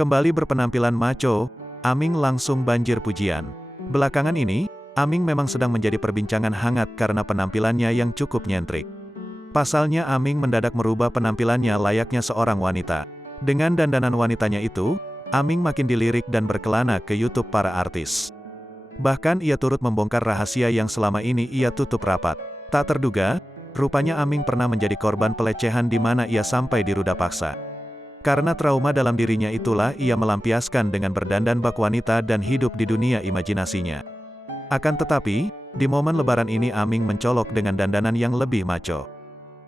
Kembali berpenampilan macho, Aming langsung banjir pujian. Belakangan ini, Aming memang sedang menjadi perbincangan hangat karena penampilannya yang cukup nyentrik. Pasalnya Aming mendadak merubah penampilannya layaknya seorang wanita. Dengan dandanan wanitanya itu, Aming makin dilirik dan berkelana ke YouTube para artis. Bahkan ia turut membongkar rahasia yang selama ini ia tutup rapat. Tak terduga, rupanya Aming pernah menjadi korban pelecehan di mana ia sampai diruda paksa. Karena trauma dalam dirinya itulah ia melampiaskan dengan berdandan bak wanita dan hidup di dunia imajinasinya. Akan tetapi, di momen lebaran ini Aming mencolok dengan dandanan yang lebih macho.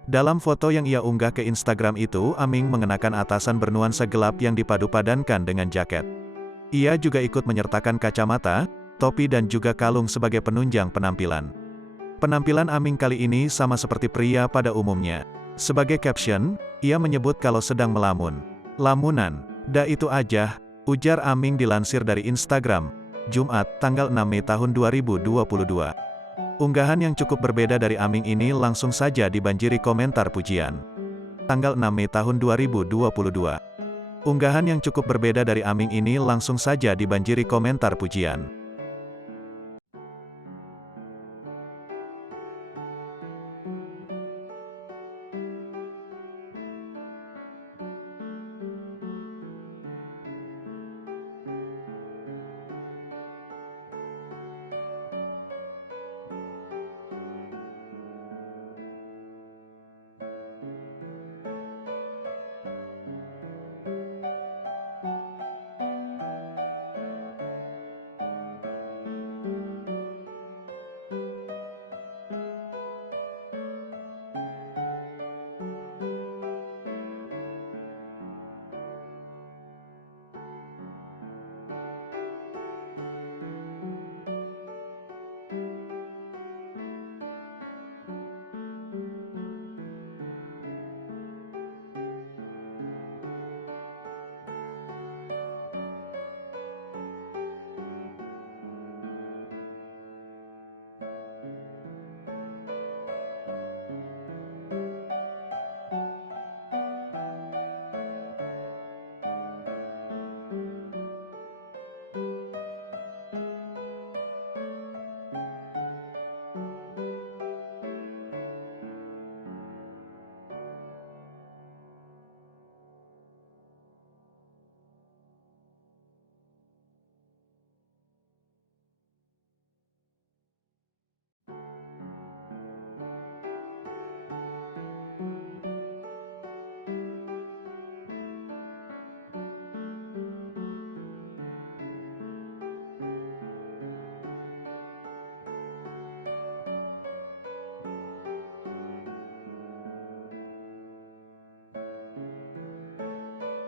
Dalam foto yang ia unggah ke Instagram itu, Aming mengenakan atasan bernuansa gelap yang dipadu-padankan dengan jaket. Ia juga ikut menyertakan kacamata, topi dan juga kalung sebagai penunjang penampilan. Penampilan Aming kali ini sama seperti pria pada umumnya. Sebagai caption, ia menyebut kalau sedang melamun. Lamunan, dah itu aja, ujar Aming dilansir dari Instagram, Jumat, tanggal 6 Mei tahun 2022. Unggahan yang cukup berbeda dari Aming ini langsung saja dibanjiri komentar pujian. Tanggal 6 Mei tahun 2022. Unggahan yang cukup berbeda dari Aming ini langsung saja dibanjiri komentar pujian.